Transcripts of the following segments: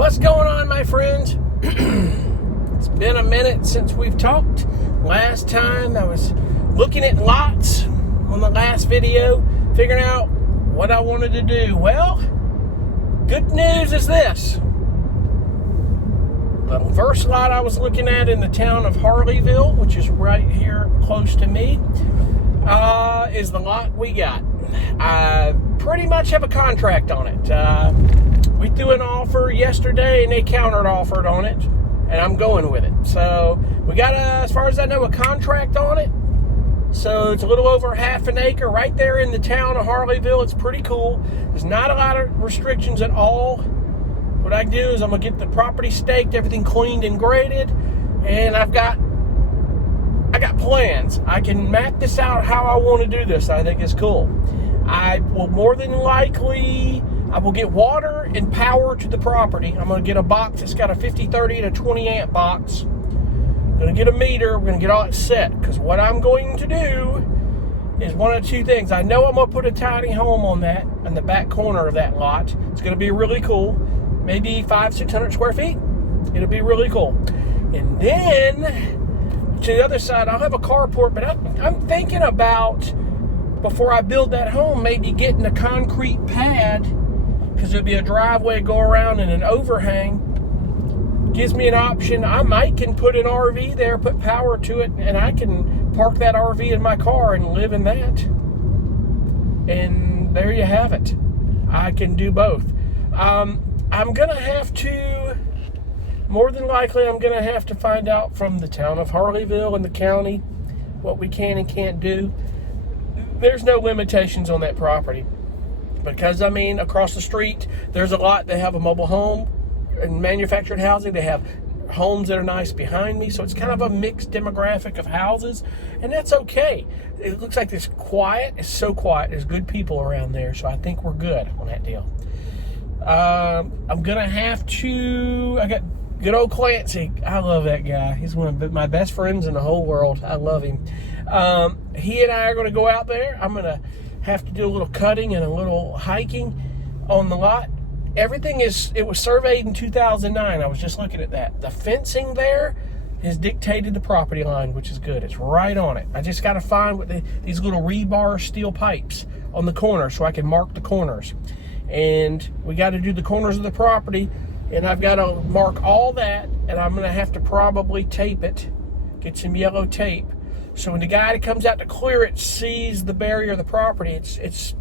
What's going on, my friends? It's been a minute since we've talked. Last time I was looking at lots on the last video, figuring out what I wanted to do. Well, good news is this. The first lot I was looking at in the town of Harleyville, which is right here close to me, is the lot we got. I pretty much have a contract on it. We threw an offer yesterday and they countered offered on it, and I'm going with it. So we got, as far as I know, a contract on it. So it's a little over half an acre right there in the town of Harleyville. It's pretty cool. There's not a lot of restrictions at all. What I do is I'm going to get the property staked, everything cleaned and graded, and I got plans. I can map this out how I want to do this. I think it's cool. I will more than likely, I will get water and power to the property. I'm going to get a box that's got a 50, 30, and a 20 amp box. I'm going to get a meter. We're going to get all it set. Because what I'm going to do is one of two things. I know I'm going to put a tiny home on that, in the back corner of that lot. It's going to be really cool. Maybe 500-600 square feet. It'll be really cool. And then to the other side, I'll have a carport, but I'm thinking about, before I build that home, maybe getting a concrete pad, because there'll be a driveway go around and an overhang. Gives me an option. I might can put an RV there, put power to it, and I can park that RV in my car and live in that. And there you have it. I can do both. I'm going to have to, more than likely, I'm going to have to find out from the town of Harleyville and the county what we can and can't do. There's no limitations on that property. Because, I mean, across the street, there's a lot. They have a mobile home and manufactured housing. They have homes that are nice behind me. So it's kind of a mixed demographic of houses. And that's okay. It looks like it's quiet. It's so quiet. There's good people around there. So I think we're good on that deal. I'm going to have to, I got good old Clancy. I love that guy. He's one of my best friends in the whole world. I love him. He and I are going to go out there. I'm going to have to do a little cutting and a little hiking on the lot. Everything it was surveyed in 2009. I was just looking at that. The fencing there has dictated the property line, which is good. It's right on it. I just got to find what these little rebar steel pipes on the corner so I can mark the corners. And we got to do the corners of the property, and I've got to mark all that, and I'm going to have to probably tape it, get some yellow tape. So when the guy that comes out to clear it sees the barrier of the property, it's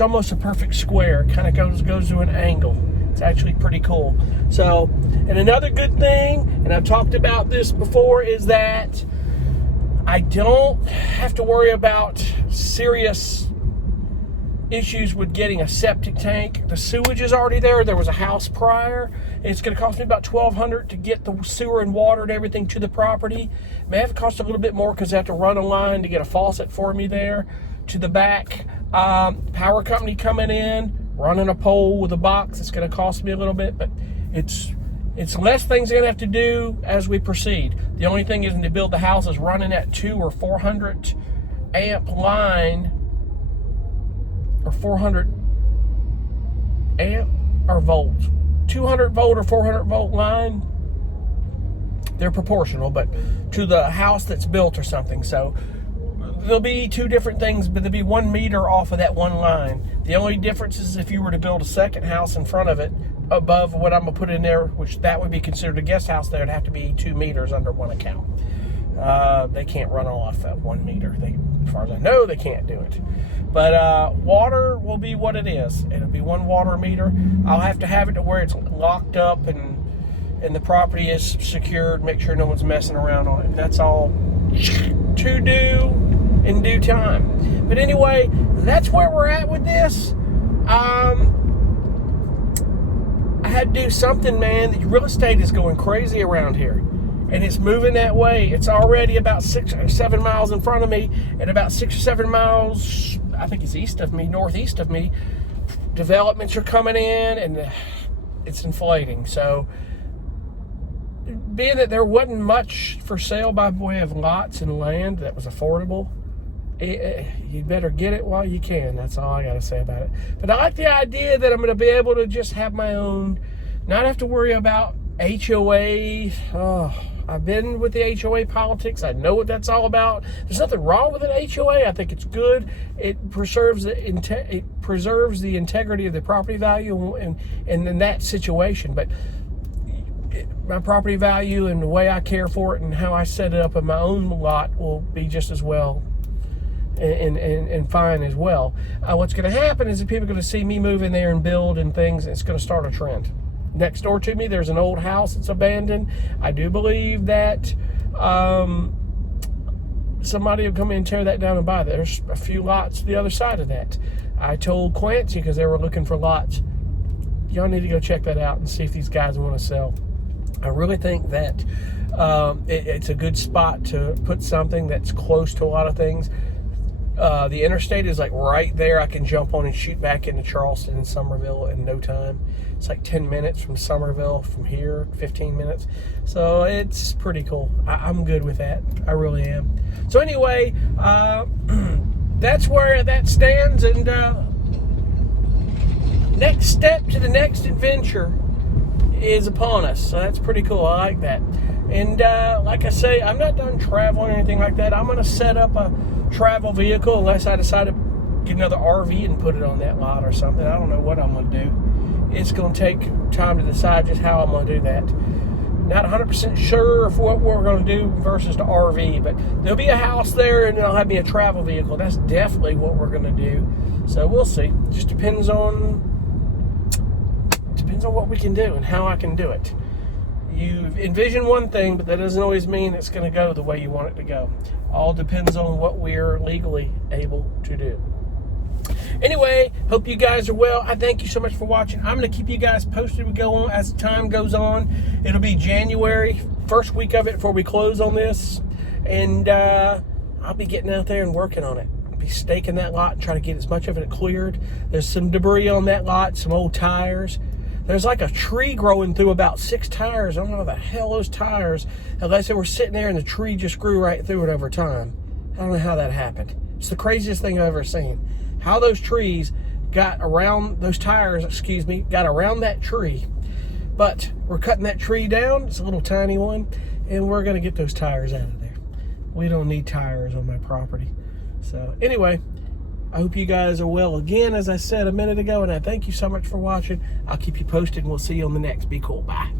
almost a perfect square. It kind of goes to an angle. It's actually pretty cool. So, and another good thing, and I've talked about this before, is that I don't have to worry about serious issues with getting a septic tank. The sewage is already there. There was a house prior. It's going to cost me about $1,200 to get the sewer and water and everything to the property. It may have cost a little bit more because I have to run a line to get a faucet for me there to the back. Power company coming in, running a pole with a box. It's going to cost me a little bit, but it's less things I'm going to have to do as we proceed. The only thing is, when they build the house, is running that 200 or 400 amp line, or 400 amp or volts, 200 volt or 400 volt line. They're proportional, but to the house that's built or something. So there'll be two different things, but there'll be 1 meter off of that one line. The only difference is if you were to build a second house in front of it, above what I'm gonna put in there, which that would be considered a guest house, there would have to be 2 meters under one account. They can't run off that 1 meter. As far as I know, they can't do it. But water will be what it is. It'll be 1 water meter. I'll have to have it to where it's locked up and the property is secured. Make sure no one's messing around on it. That's all to do in due time. But anyway, that's where we're at with this. I had to do something, man. The real estate is going crazy around here. And it's moving that way. It's already about 6 or 7 miles in front of me, and about 6 or 7 miles, I think it's east of me, northeast of me, developments are coming in, and it's inflating. So, being that there wasn't much for sale by way of lots and land that was affordable, you better get it while you can. That's all I got to say about it. But I like the idea that I'm going to be able to just have my own not have to worry about HOA. Oh, I've been with the HOA politics. I know what that's all about. There's nothing wrong with an HOA. I think it's good. It preserves the integrity of the property value and in that situation. But my property value and the way I care for it and how I set it up in my own lot will be just as well and fine as well. What's going to happen is that people are going to see me move in there and build and things, and it's going to start a trend. Next door to me, there's an old house that's abandoned. I do believe that somebody will come in and tear that down and buy that. There's a few lots to the other side of that. I told Clancy, because they were looking for lots, y'all need to go check that out and see if these guys want to sell. I really think that it's a good spot to put something that's close to a lot of things. The interstate is like right there. I can jump on and shoot back into Charleston and Summerville in no time. It's like 10 minutes from Summerville from here, 15 minutes. So it's pretty cool. I'm good with that. I really am. So anyway, that's where that stands. And next step to the next adventure is upon us. So that's pretty cool. I like that. And like I say, I'm not done traveling or anything like that. I'm going to set up a travel vehicle unless I decide to get another RV and put it on that lot or something. I don't know what I'm going to do. It's going to take time to decide just how I'm going to do that. Not 100% sure of what we're going to do versus the RV, but there'll be a house there and it'll have me a travel vehicle. That's definitely what we're going to do. So we'll see. Just depends on what we can do and how I can do it. You envision one thing, but that doesn't always mean it's going to go the way you want it to go. All depends on what we're legally able to do. Anyway, hope you guys are well. I thank you so much for watching. I'm going to keep you guys posted as time goes on. It'll be January, first week of it before we close on this. And I'll be getting out there and working on it. I'll be staking that lot and trying to get as much of it cleared. There's some debris on that lot, some old tires. There's like a tree growing through about 6 tires. I don't know what the hell those tires, unless they were sitting there and the tree just grew right through it over time. I don't know how that happened. It's the craziest thing I've ever seen. How those trees got around, those tires, got around that tree. But we're cutting that tree down. It's a little tiny one. And we're going to get those tires out of there. We don't need tires on my property. So anyway, I hope you guys are well again, as I said a minute ago, and I thank you so much for watching. I'll keep you posted, and we'll see you on the next. Be cool. Bye.